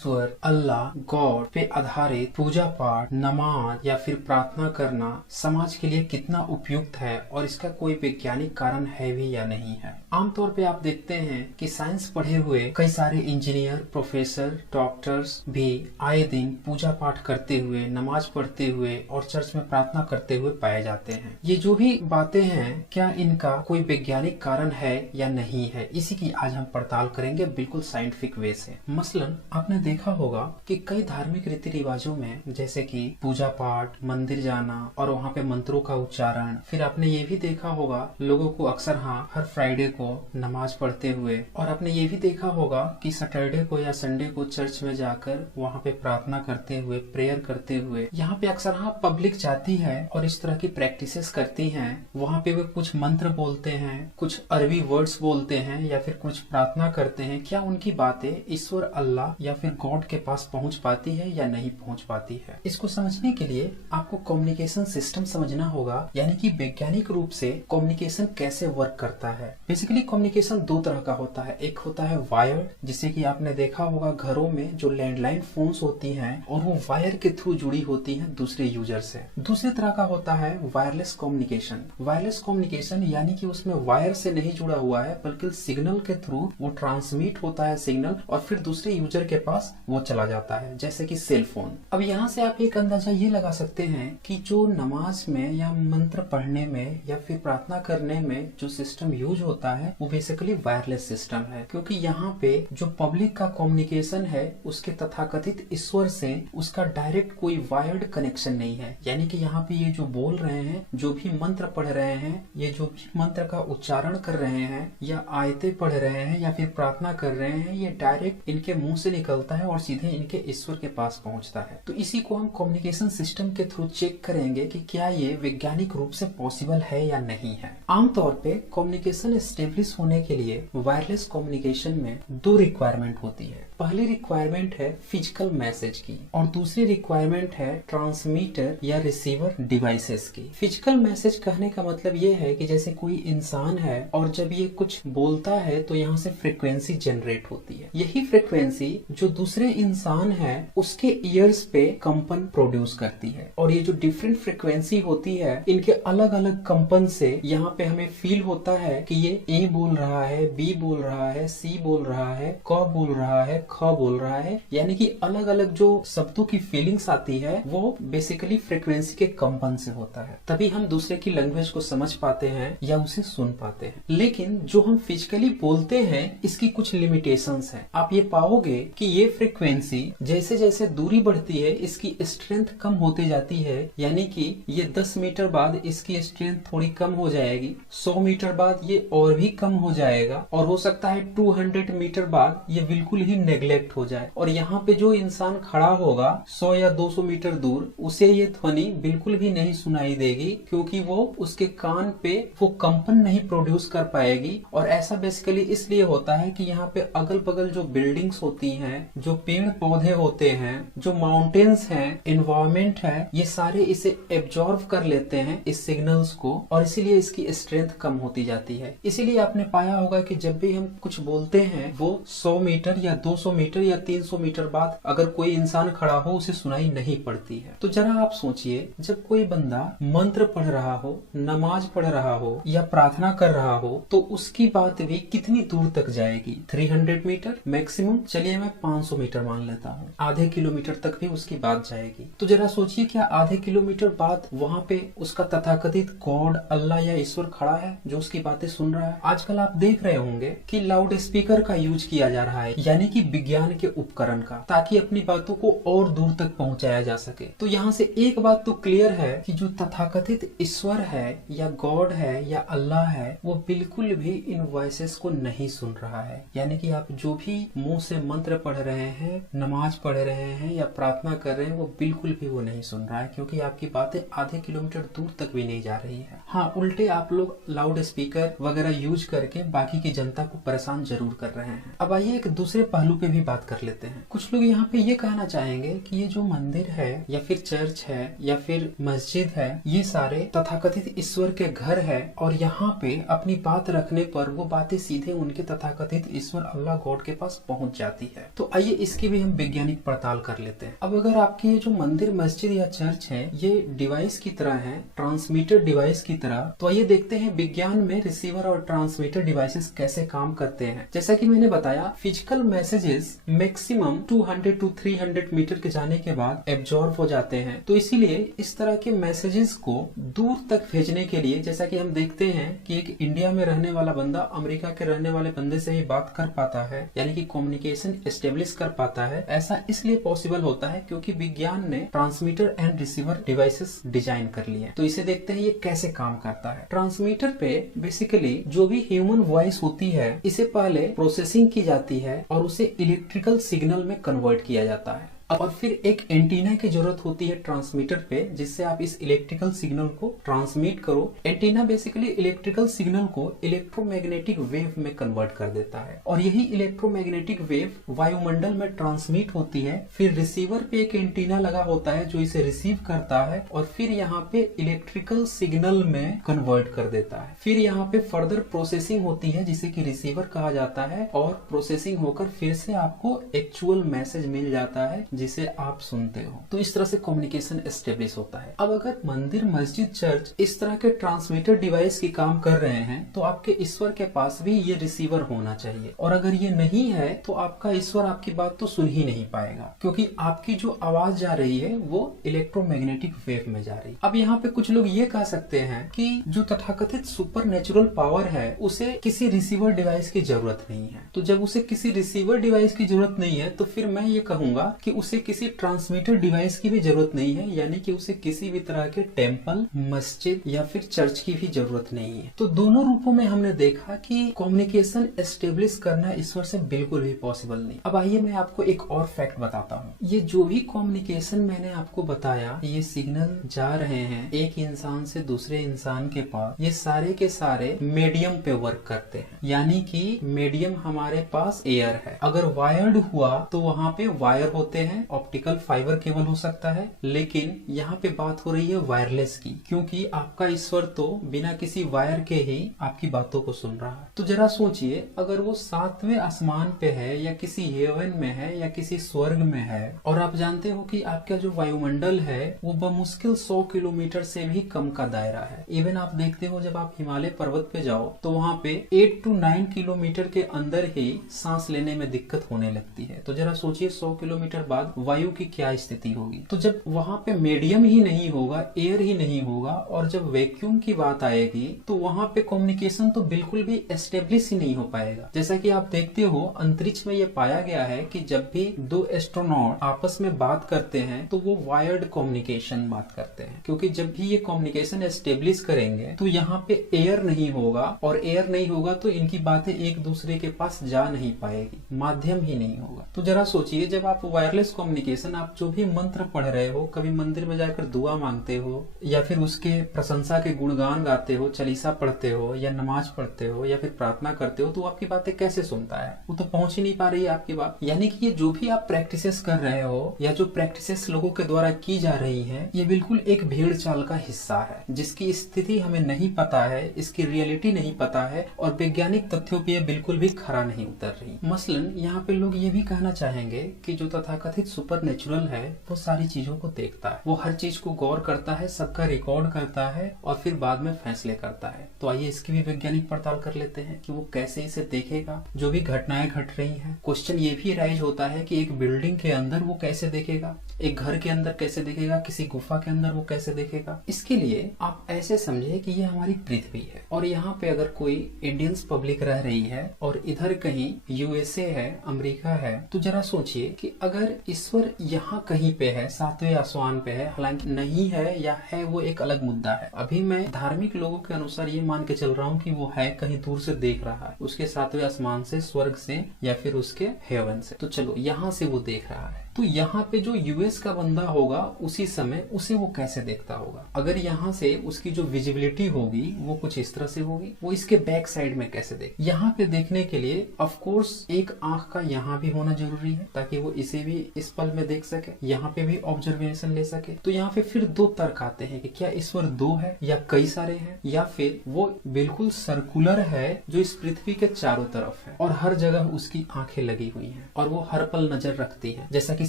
ईश्वर, अल्लाह, God पे आधारित पूजा पाठ, नमाज या फिर प्रार्थना करना समाज के लिए कितना उपयुक्त है और इसका कोई वैज्ञानिक कारण है भी या नहीं है। आमतौर पे आप देखते हैं कि साइंस पढ़े हुए कई सारे इंजीनियर, प्रोफेसर, डॉक्टर्स भी आए दिन पूजा पाठ करते हुए, नमाज पढ़ते हुए और चर्च में प्रार्थना करते हुए पाए जाते हैं। ये जो भी बातें हैं, क्या इनका कोई वैज्ञानिक कारण है या नहीं है, इसी की आज हम पड़ताल करेंगे बिल्कुल साइंटिफिक वे से। मसलन आपने देखा होगा कि कई धार्मिक रीति रिवाजों में जैसे कि पूजा पाठ, मंदिर जाना और वहाँ पे मंत्रों का उच्चारण, फिर आपने ये भी देखा होगा लोगों को अक्सर हर फ्राइडे को नमाज पढ़ते हुए, और आपने ये भी देखा होगा कि सैटरडे को या संडे को चर्च में जाकर वहाँ पे प्रार्थना करते हुए, प्रेयर करते हुए, यहाँ पे अक्सर पब्लिक जाती है और इस तरह की प्रैक्टिसेस करती हैं। वहाँ पे वे कुछ मंत्र बोलते हैं, कुछ अरबी वर्ड्स बोलते हैं या फिर कुछ प्रार्थना करते हैं। क्या उनकी बातें ईश्वर, अल्लाह या फिर गॉड के पास पहुँच पाती है या नहीं पहुँच पाती है? इसको समझने के लिए आपको कम्युनिकेशन सिस्टम समझना होगा, यानी कि वैज्ञानिक रूप से कम्युनिकेशन कैसे वर्क करता है। बेसिकली कम्युनिकेशन दो तरह का होता है। एक होता है वायर्ड, जिसे कि आपने देखा होगा घरों में जो लैंडलाइन फोन्स होती हैं और वो वायर के थ्रू जुड़ी होती हैं दूसरे यूजर से। दूसरी तरह का होता है वायरलेस कम्युनिकेशन। वायरलेस कम्युनिकेशन यानी कि उसमें वायर से नहीं जुड़ा हुआ है, बल्कि सिग्नल के थ्रू वो ट्रांसमिट होता है सिग्नल और फिर दूसरे यूजर के पास वो चला जाता है, जैसे कि सेल फोन। अब यहाँ से आप एक अंदाजा ये लगा सकते हैं कि जो नमाज में या मंत्र पढ़ने में या फिर प्रार्थना करने में जो सिस्टम यूज होता है वो बेसिकली वायरलेस सिस्टम है, क्योंकि यहाँ पे जो पब्लिक का कम्युनिकेशन है उसके तथाकथित ईश्वर से उसका डायरेक्ट कोई वायर्ड कनेक्शन नहीं है। यानी कि यहाँ पे ये जो बोल रहे हैं, जो भी मंत्र पढ़ रहे हैं, ये जो भी मंत्र का उच्चारण कर रहे हैं या आयतें पढ़ रहे हैं या फिर प्रार्थना कर रहे हैं, ये डायरेक्ट इनके मुंह से निकलता है और सीधे इनके ईश्वर के पास पहुंचता है। तो इसी को हम कम्युनिकेशन सिस्टम के थ्रू चेक करेंगे कि क्या ये वैज्ञानिक रूप से पॉसिबल है या नहीं है। आमतौर पे कम्युनिकेशन एस्टेब्लिश होने के लिए वायरलेस कम्युनिकेशन में दो रिक्वायरमेंट होती है। पहली रिक्वायरमेंट है फिजिकल मैसेज की और दूसरी रिक्वायरमेंट है ट्रांसमीटर या रिसीवर डिवाइसेस की। फिजिकल मैसेज कहने का मतलब ये है कि जैसे कोई इंसान है और जब ये कुछ बोलता है तो यहाँ से फ्रीक्वेंसी जनरेट होती है। यही फ्रीक्वेंसी जो दूसरे इंसान है उसके ईयर्स पे कंपन प्रोड्यूस करती है, और ये जो डिफरेंट फ्रीक्वेंसी होती है इनके अलग अलग कंपन से यहाँ पे हमें फील होता है कि ये ए बोल रहा है, बी बोल रहा है, सी बोल रहा है, क बोल रहा है, ख बोल रहा है। यानी कि अलग अलग जो शब्दों की फीलिंग्स आती है वो बेसिकली फ्रीक्वेंसी के कंपन से होता है, तभी हम दूसरे की लैंग्वेज को समझ पाते हैं या उसे सुन पाते हैं। लेकिन जो हम फिजिकली बोलते हैं इसकी कुछ लिमिटेशंस हैं। आप ये पाओगे कि ये फ्रीक्वेंसी जैसे जैसे दूरी बढ़ती है इसकी स्ट्रेंथ कम होती जाती है, यानी कि ये 10 मीटर बाद इसकी स्ट्रेंथ थोड़ी कम हो जाएगी, 100 मीटर बाद ये और भी कम हो जाएगा, और हो सकता है 200 मीटर बाद ये बिल्कुल ही नेग्लेक्ट हो जाए। और यहाँ पे जो इंसान खड़ा होगा 100 या 200 मीटर दूर, उसे ये ध्वनि बिल्कुल भी नहीं सुनाई देगी, क्योंकि वो उसके कान पे वो कंपन नहीं प्रोड्यूस कर पाएगी। और ऐसा बेसिकली इसलिए होता है कि यहाँ पे अगल बगल जो बिल्डिंग्स होती हैं, जो पेड़ पौधे होते हैं, जो माउंटेन्स हैं, एनवायरमेंट है, ये सारे इसे एब्जॉर्ब कर लेते हैं इस सिग्नल्स को, और इसीलिए इसकी स्ट्रेंथ कम होती जाती है। इसीलिए आपने पाया होगा कि जब भी हम कुछ बोलते हैं वो 100 मीटर या 200 मीटर या 300 मीटर बाद अगर कोई इंसान खड़ा हो उसे सुनाई नहीं पड़ती है। तो जरा आप सोचिए, जब कोई बंदा मंत्र पढ़ रहा हो, नमाज पढ़ रहा हो या प्रार्थना कर रहा हो तो उसकी बात भी कितनी दूर तक जाएगी? 300 मीटर मैक्सिमम, चलिए मैं 500 मीटर मान लेता हूँ, आधे किलोमीटर तक भी उसकी बात जाएगी। तो जरा सोचिए, क्या आधे किलोमीटर बाद वहाँ पे उसका तथाकथित गॉड, अल्लाह या ईश्वर खड़ा है जो उसकी बातें सुन रहा है? आजकल आप देख रहे होंगे कि लाउड स्पीकर का यूज किया जा रहा है, यानी कि विज्ञान के उपकरण का, ताकि अपनी बातों को और दूर तक पहुंचाया जा सके। तो यहाँ से एक बात तो क्लियर है कि जो तथाकथित ईश्वर है या गॉड है या अल्लाह है वो बिल्कुल भी इन वॉइसेस को नहीं सुन रहा है। यानी कि आप जो भी मुंह से मंत्र पढ़ रहे हैं, नमाज पढ़ रहे हैं या प्रार्थना कर रहे हैं, वो बिल्कुल भी वो नहीं सुन रहा है, क्योंकि आपकी बातें आधे किलोमीटर दूर तक भी नहीं जा रही है। हाँ, उल्टे आप लोग लाउड स्पीकर वगैरह यूज करके बाकी की जनता को परेशान जरूर कर रहे हैं। अब आइए एक दूसरे पहलू पे भी बात कर लेते हैं। कुछ लोग यहाँ पे ये कहना चाहेंगे कि ये जो मंदिर है या फिर चर्च है या फिर मस्जिद है, ये सारे तथाकथित ईश्वर के घर है और यहाँ पे अपनी बात रखने पर वो बातें सीधे उनके तथाकथित ईश्वर अल्लाह गॉड के पास पहुंच जाती है। तो आइए इसकी भी हम वैज्ञानिक पड़ताल कर लेते हैं। अब अगर आपकी ये जो मंदिर, मस्जिद या चर्च है ये डिवाइस की तरह है, ट्रांसमीटर डिवाइस की तरह, तो आइए देखते हैं विज्ञान में रिसीवर और ट्रांसमीटर डिवाइसेस कैसे काम करते हैं। जैसा कि मैंने बताया, physical messages maximum 200 to 300 metre के जाने के बाद एब्जॉर्ब हो जाते हैं। तो इसीलिए इस तरह के मैसेजेस को दूर तक भेजने के लिए, जैसा कि हम देखते हैं कि एक इंडिया में रहने वाला बंदा अमेरिका के रहने वाले बंदे से ही बात कर पाता है, यानी कि कम्युनिकेशन एस्टेब्लिश कर पाता है। ऐसा इसलिए पॉसिबल होता है क्योंकि विज्ञान ने transmitter and receiver devices design कर लिए। तो इसे देखते हैं ये कैसे काम करता है। ट्रांसमीटर पे बेसिकली जो भी ह्यूमन वॉइस होती है, इसे पहले प्रोसेसिंग की जाती है और उसे इलेक्ट्रिकल सिग्नल में कन्वर्ट किया जाता है और फिर एक एंटीना की जरूरत होती है ट्रांसमीटर पे, जिससे आप इस इलेक्ट्रिकल सिग्नल को ट्रांसमिट करो। एंटीना बेसिकली इलेक्ट्रिकल सिग्नल को इलेक्ट्रोमैग्नेटिक वेव में कन्वर्ट कर देता है और यही इलेक्ट्रोमैग्नेटिक वेव वायुमंडल में ट्रांसमिट होती है। फिर रिसीवर पे एक एंटीना लगा होता है जो इसे रिसीव करता है और फिर यहाँ पे इलेक्ट्रिकल सिग्नल में कन्वर्ट कर देता है। फिर यहाँ पे फर्दर प्रोसेसिंग होती है जिसे कि रिसीवर कहा जाता है और प्रोसेसिंग होकर फिर से आपको एक्चुअल मैसेज मिल जाता है जिसे आप सुनते हो। तो इस तरह से कम्युनिकेशन एस्टेब्लिश होता है। अब अगर मंदिर, मस्जिद, चर्च इस तरह के ट्रांसमीटर डिवाइस की काम कर रहे हैं तो आपके ईश्वर के पास भी ये रिसीवर होना चाहिए, और अगर ये नहीं है तो आपका ईश्वर आपकी बात तो सुन ही नहीं पाएगा, क्योंकि आपकी जो आवाज जा रही है वो इलेक्ट्रोमैग्नेटिक वेव में जा रही है। अब यहाँ पे कुछ लोग ये कह सकते हैं कि जो तथाकथित सुपर नेचुरल पावर है उसे किसी रिसीवर डिवाइस की जरूरत नहीं है। तो जब उसे किसी रिसीवर डिवाइस की जरूरत नहीं है तो फिर मैं ये कहूंगा कि उसे किसी ट्रांसमीटर डिवाइस की भी जरूरत नहीं है, यानी कि उसे किसी भी तरह के टेम्पल, मस्जिद या फिर चर्च की भी जरूरत नहीं है। तो दोनों रूपों में हमने देखा कि कम्युनिकेशन एस्टेब्लिश करना ईश्वर से बिल्कुल भी पॉसिबल नहीं। अब आइए मैं आपको एक और फैक्ट बताता हूँ। ये जो भी कम्युनिकेशन मैंने आपको बताया, ये सिग्नल जा रहे हैं एक इंसान से दूसरे इंसान के पास, ये सारे के सारे मीडियम पे वर्क करते हैं, यानी कि मीडियम हमारे पास एयर है। अगर वायर्ड हुआ तो वहाँ पे वायर होते हैं, ऑप्टिकल फाइबर केबल हो सकता है, लेकिन यहाँ पे बात हो रही है वायरलेस की, क्योंकि आपका ईश्वर तो बिना किसी वायर के ही आपकी बातों को सुन रहा है। तो जरा सोचिए, अगर वो 7वें आसमान पे है या किसी हेवन में है या किसी स्वर्ग में है, और आप जानते हो कि आपका जो वायुमंडल है वो बमुश्किल 100 किलोमीटर से भी कम का दायरा है। इवन आप देखते हो जब आप हिमालय पर्वत पे जाओ तो वहाँ पे 8 to 9 किलोमीटर के अंदर ही सांस लेने में दिक्कत होने लगती है। तो जरा सोचिए 100 किलोमीटर बाद वायु की क्या स्थिति होगी। तो जब वहां पे मीडियम ही नहीं होगा, एयर ही नहीं होगा, और जब वैक्यूम की बात आएगी तो वहां पे कम्युनिकेशन तो बिल्कुल भी एस्टेब्लिश ही नहीं हो पाएगा। जैसा कि आप देखते हो अंतरिक्ष में ये पाया गया है कि जब भी दो एस्ट्रोनॉट आपस में बात करते हैं तो वो वायर्ड कम्युनिकेशन बात करते हैं, क्योंकि जब भी ये कम्युनिकेशन एस्टेब्लिश करेंगे तो यहाँ पे एयर नहीं होगा, और एयर नहीं होगा तो इनकी बातें एक दूसरे के पास जा नहीं पाएगी, माध्यम ही नहीं होगा। तो जरा सोचिए, जब आप वायरलेस कम्युनिकेशन, आप जो भी मंत्र पढ़ रहे हो, कभी मंदिर में जाकर दुआ मांगते हो या फिर उसके प्रशंसा के गुणगान गाते हो, चालीसा पढ़ते हो या नमाज पढ़ते हो या फिर प्रार्थना करते हो, तो आपकी बातें कैसे सुनता है? वो तो पहुंच ही नहीं पा रही है आपकी बात। यानी कि ये जो भी आप प्रैक्टिसेस कर रहे हो या जो प्रैक्टिसेस लोगों के द्वारा की जा रही है, ये बिल्कुल एक भेड़ चाल का हिस्सा है जिसकी स्थिति हमें नहीं पता है, इसकी रियलिटी नहीं पता है, और वैज्ञानिक तथ्यों पे बिल्कुल भी खरा नहीं उतर रही। मसलन यहाँ पे लोग ये भी कहना चाहेंगे कि जो तथाकथित सुपर नेचुरल है वो सारी चीजों को देखता है, वो हर चीज को गौर करता है, सबका रिकॉर्ड करता है और फिर बाद में फैसले करता है। तो आइए इसकी भी वैज्ञानिक पड़ताल कर लेते हैं कि वो कैसे इसे देखेगा जो भी घटनाएं घट रही हैं। क्वेश्चन ये भी राइज होता है कि एक बिल्डिंग के अंदर वो कैसे देखेगा, एक घर के अंदर कैसे देखेगा, किसी गुफा के अंदर वो कैसे देखेगा। इसके लिए आप ऐसे समझे कि ये हमारी पृथ्वी है और यहाँ पे अगर कोई इंडियंस पब्लिक रह रही है और इधर कहीं यूएसए है, अमेरिका है, तो जरा सोचिए कि अगर ईश्वर यहाँ कहीं पे है, 7वें आसमान पे है, हालांकि नहीं है या है वो एक अलग मुद्दा है। अभी मैं धार्मिक लोगों के अनुसार ये मान के चल रहा हूँ कि वो है, कहीं दूर से देख रहा है, उसके 7वें आसमान से, स्वर्ग से या फिर उसके हेवन से। तो चलो यहाँ से वो देख रहा है, तो तो यहाँ पे जो यूएस का बंदा होगा उसी समय उसे वो कैसे देखता होगा। अगर यहाँ से उसकी जो विजिबिलिटी होगी वो कुछ इस तरह से होगी, वो इसके बैक साइड में कैसे देख। यहाँ पे देखने के लिए ऑफ कोर्स एक आंख का यहाँ भी होना जरूरी है ताकि वो इसे भी इस पल में देख सके, यहाँ पे भी ऑब्जर्वेशन ले सके। तो यहाँ पे फिर दो तर्क आते हैं कि क्या ईश्वर दो है या कई सारे हैं, या फिर वो बिल्कुल सर्कुलर है जो इस पृथ्वी के चारों तरफ है और हर जगह उसकी आंखें लगी हुई हैं और वो हर पल नजर रखती है। जैसा कि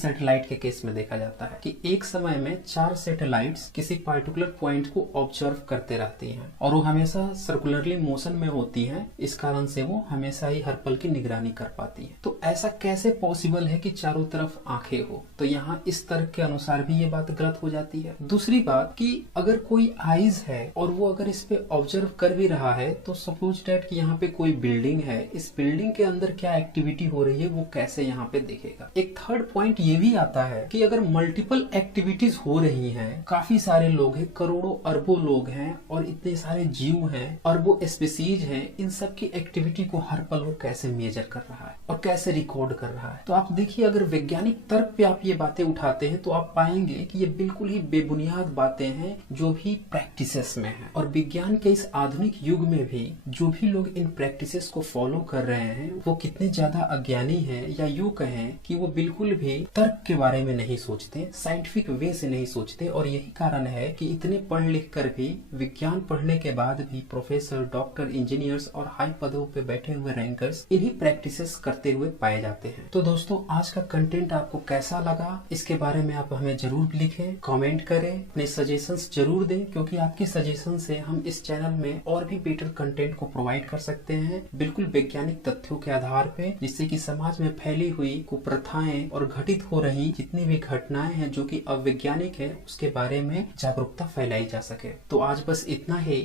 सैटेलाइट के केस में देखा जाता है कि एक समय में 4 सैटेलाइट्स किसी पार्टिकुलर पॉइंट को ऑब्जर्व करते रहती हैं और वो हमेशा सर्कुलरली मोशन में होती हैं, इस कारण से वो हमेशा ही हर पल की निगरानी कर पाती है। तो ऐसा कैसे पॉसिबल है कि चारों तरफ आंखें हो। तो यहाँ इस तर्क के अनुसार भी ये बात गलत हो जाती है। दूसरी बात कि अगर कोई आईज है और वो अगर इस पे ऑब्जर्व कर भी रहा है तो सपोज दैट कि यहाँ पे कोई बिल्डिंग है, इस बिल्डिंग के अंदर क्या एक्टिविटी हो रही है वो कैसे यहाँ पे देखेगा। एक थर्ड पॉइंट ये भी आता है कि अगर मल्टीपल एक्टिविटीज हो रही हैं, काफी सारे लोग हैं, करोड़ों अरबों लोग हैं और इतने सारे जीव हैं, अरबों स्पीसीज हैं, इन सब की एक्टिविटी को हर पल वो कैसे मेजर कर रहा है और कैसे रिकॉर्ड कर रहा है। तो आप देखिए, अगर वैज्ञानिक तर्क पे आप ये बातें उठाते हैं तो आप पाएंगे कि ये बिल्कुल ही बेबुनियाद बातें हैं जो भी प्रैक्टिसेस में है। और विज्ञान के इस आधुनिक युग में भी जो भी लोग इन प्रैक्टिसेस को फॉलो कर रहे हैं वो कितने ज्यादा अज्ञानी हैं, या यूं कहें कि वो बिल्कुल भी तर्क के बारे में नहीं सोचते, साइंटिफिक वे से नहीं सोचते। और यही कारण है कि इतने पढ़ लिख कर भी, विज्ञान पढ़ने के बाद भी प्रोफेसर, डॉक्टर, इंजीनियर्स और हाई पदों पे बैठे हुए रैंकर्स इन्हीं प्रैक्टिसेस करते हुए पाए जाते हैं। तो दोस्तों, आज का कंटेंट आपको कैसा लगा इसके बारे में आप हमें जरूर लिखें, कमेंट करें, अपने सजेशंस जरूर दें, क्योंकि आपके सजेशन से हम इस चैनल में और भी बेटर कंटेंट को प्रोवाइड कर सकते हैं, बिल्कुल वैज्ञानिक तथ्यों के आधार पे, जिससे कि समाज में फैली हुई कुप्रथाएं और घटित हो रही जितनी भी घटनाएं हैं जो कि अवैज्ञानिक है उसके बारे में जागरूकता फैलाई जा सके। तो आज बस इतना ही।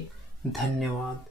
धन्यवाद।